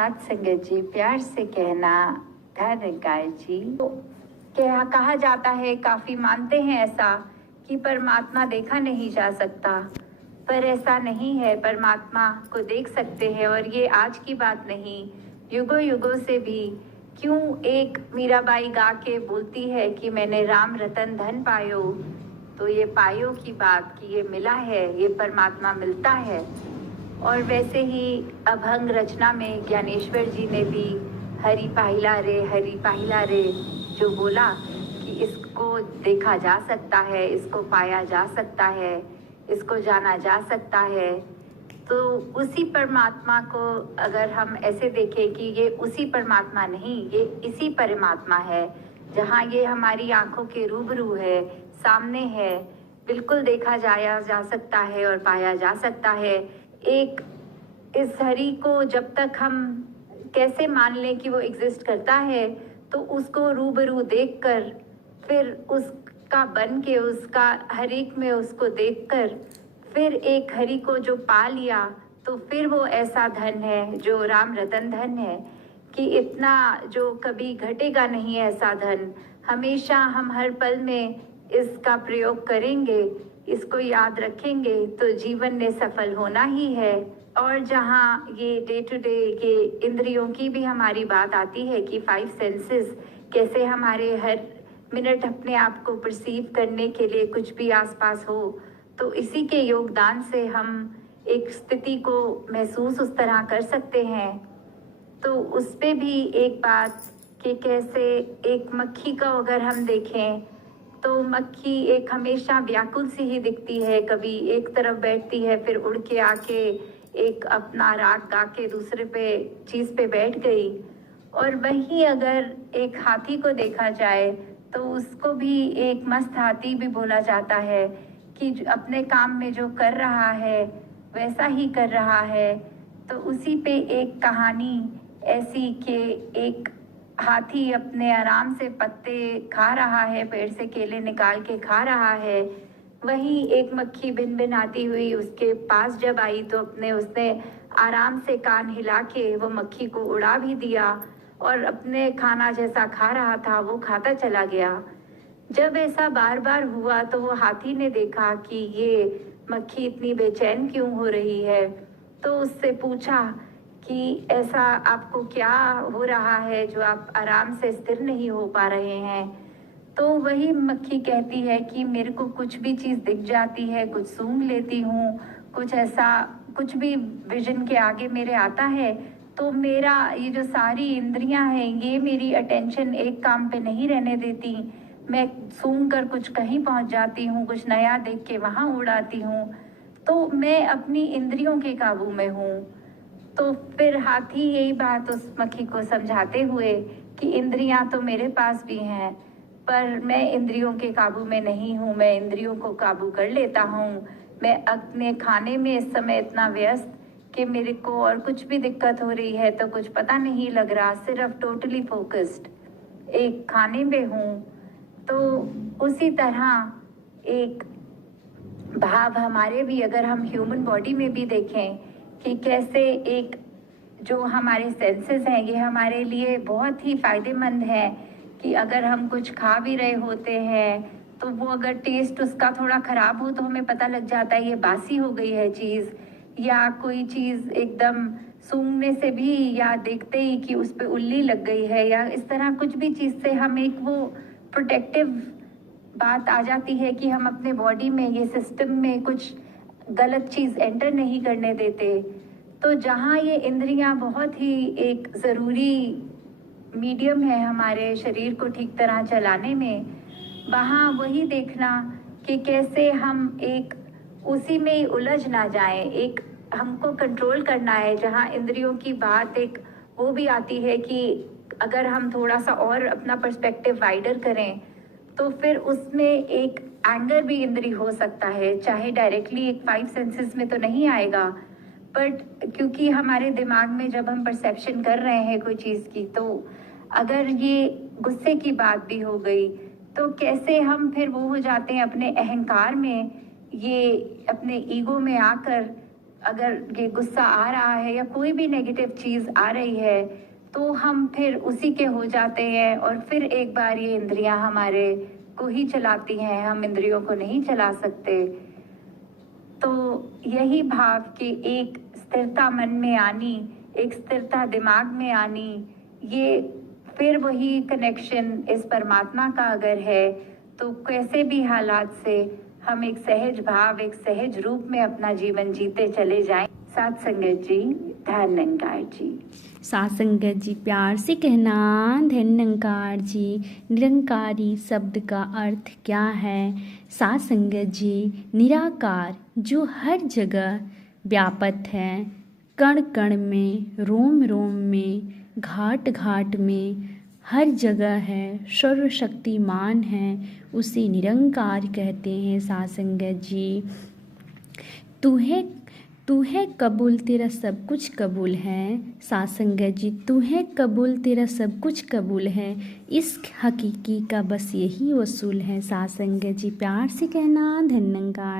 साथ संगत जी, प्यार से कहना धर्मकाय जी। तो क्या कहा जाता है, काफी मानते हैं ऐसा कि परमात्मा देखा नहीं जा सकता, पर ऐसा नहीं है। परमात्मा को देख सकते हैं, और ये आज की बात नहीं, युगों युगों से भी। क्यों एक मीराबाई गा के बोलती है कि मैंने राम रतन धन पायो, तो ये पायो की बात कि ये मिला है, ये परमात्मा मिलता है। और वैसे ही अभंग रचना में ज्ञानेश्वर जी ने भी हरि पाहिला रे जो बोला कि इसको देखा जा सकता है, इसको पाया जा सकता है, इसको जाना जा सकता है। तो उसी परमात्मा को अगर हम ऐसे देखें कि ये उसी परमात्मा नहीं, ये इसी परमात्मा है, जहाँ ये हमारी आंखों के रूबरू है, सामने है, बिल्कुल देखा जाया जा सकता है और पाया जा सकता है। एक इस हरि को जब तक हम कैसे मान लें कि वो एग्जिस्ट करता है, तो उसको रूबरू देखकर, फिर उसका बन के, उसका हर एक में उसको देखकर, फिर एक हरि को जो पा लिया, तो फिर वो ऐसा धन है जो राम रतन धन है कि इतना जो कभी घटेगा नहीं ऐसा धन। हमेशा हम हर पल में इसका प्रयोग करेंगे, इसको याद रखेंगे, तो जीवन में सफल होना ही है। और जहाँ ये डे टू डे के इंद्रियों की भी हमारी बात आती है कि 5 सेंसेस कैसे हमारे हर मिनट अपने आप को परसीव करने के लिए कुछ भी आसपास हो, तो इसी के योगदान से हम एक स्थिति को महसूस उस तरह कर सकते हैं। तो उस पे भी एक बात कि कैसे एक मक्खी का अगर हम देखें, तो मक्खी एक हमेशा व्याकुल सी ही दिखती है, कभी एक तरफ बैठती है, फिर उड़ के आके एक अपना राग गा के दूसरे पे चीज़ पे बैठ गई। और वहीं अगर एक हाथी को देखा जाए, तो उसको भी एक मस्त हाथी भी बोला जाता है कि अपने काम में जो कर रहा है वैसा ही कर रहा है। तो उसी पे एक कहानी ऐसी कि एक हाथी अपने आराम से पत्ते खा रहा है, पेड़ से केले निकाल के खा रहा है। वहीं एक मक्खी भिन भिन आती हुई उसके पास जब आई, तो उसने आराम से कान हिला के वो मक्खी को उड़ा भी दिया, और अपने खाना जैसा खा रहा था वो खाता चला गया। जब ऐसा बार बार हुआ, तो वो हाथी ने देखा कि ये मक्खी इतनी बेचैन क्यों हो रही है, तो उससे पूछा कि ऐसा आपको क्या हो रहा है जो आप आराम से स्थिर नहीं हो पा रहे हैं। तो वही मक्खी कहती है कि मेरे को कुछ भी चीज़ दिख जाती है, कुछ सूंघ लेती हूँ, कुछ ऐसा कुछ भी विजन के आगे मेरे आता है, तो मेरा ये जो सारी इंद्रियां हैं, ये मेरी अटेंशन एक काम पे नहीं रहने देती। मैं सूंघ कर कुछ कहीं पहुँच जाती हूँ, कुछ नया देख के वहाँ उड़ाती हूँ, तो मैं अपनी इंद्रियों के काबू में हूँ। तो फिर हाथी यही बात उस मक्खी को समझाते हुए कि इंद्रियां तो मेरे पास भी हैं, पर मैं इंद्रियों के काबू में नहीं हूँ, मैं इंद्रियों को काबू कर लेता हूँ। मैं अपने खाने में इस समय इतना व्यस्त कि मेरे को और कुछ भी दिक्कत हो रही है तो कुछ पता नहीं लग रहा, सिर्फ टोटली फोकस्ड एक खाने में हूँ। तो उसी तरह एक भाव हमारे भी, अगर हम ह्यूमन बॉडी में भी देखें कि कैसे एक जो हमारे सेंसेस हैं, ये हमारे लिए बहुत ही फायदेमंद है कि अगर हम कुछ खा भी रहे होते हैं, तो वो अगर टेस्ट उसका थोड़ा ख़राब हो, तो हमें पता लग जाता है ये बासी हो गई है चीज़, या कोई चीज़ एकदम सूंघने से भी या देखते ही कि उस पर उल्ली लग गई है, या इस तरह कुछ भी चीज़ से हम एक वो प्रोटेक्टिव बात आ जाती है कि हम अपने बॉडी में ये सिस्टम में कुछ गलत चीज़ एंटर नहीं करने देते। तो जहाँ ये इंद्रियां बहुत ही एक ज़रूरी मीडियम है हमारे शरीर को ठीक तरह चलाने में, वहाँ वही देखना कि कैसे हम एक उसी में ही उलझ ना जाएं। एक हमको कंट्रोल करना है, जहाँ इंद्रियों की बात एक वो भी आती है कि अगर हम थोड़ा सा और अपना पर्सपेक्टिव वाइडर करें, तो फिर उसमें एक एंगर भी इंद्री हो सकता है, चाहे डायरेक्टली एक 5 सेंसेस में तो नहीं आएगा, बट क्योंकि हमारे दिमाग में जब हम परसेप्शन कर रहे हैं कोई चीज़ की, तो अगर ये गुस्से की बात भी हो गई, तो कैसे हम फिर वो हो जाते हैं अपने अहंकार में, ये अपने ईगो में आकर अगर ये गुस्सा आ रहा है या कोई भी नेगेटिव चीज़ आ रही है तो हम फिर उसी के हो जाते हैं और फिर एक बार ये इंद्रियां हमारे को ही चलाती हैं, हम इंद्रियों को नहीं चला सकते। तो यही भाव कि एक स्थिरता मन में आनी, एक स्थिरता दिमाग में आनी, ये फिर वही कनेक्शन इस परमात्मा का अगर है तो कैसे भी हालात से हम एक सहज भाव, एक सहज रूप में अपना जीवन जीते चले जाएं। साथ संगत जी, ध्यान निरंकार जी। साथ संगत जी, प्यार से कहना धन निरंकार जी। निरंकारी शब्द का अर्थ क्या है? साथ संगत जी, निराकार जो हर जगह व्यापक है, कण कण में, रोम रोम में, घाट घाट में, हर जगह है, सर्वशक्तिमान है, उसे निरंकार कहते हैं। साथ संगत जी, तू है कबूल, तेरा सब कुछ कबूल है। साथ संगत जी, तू है कबूल, तेरा सब कुछ कबूल है, इस हकीकी का बस यही वसूल है। साथ संगत जी, प्यार से कहना धन निरंकार।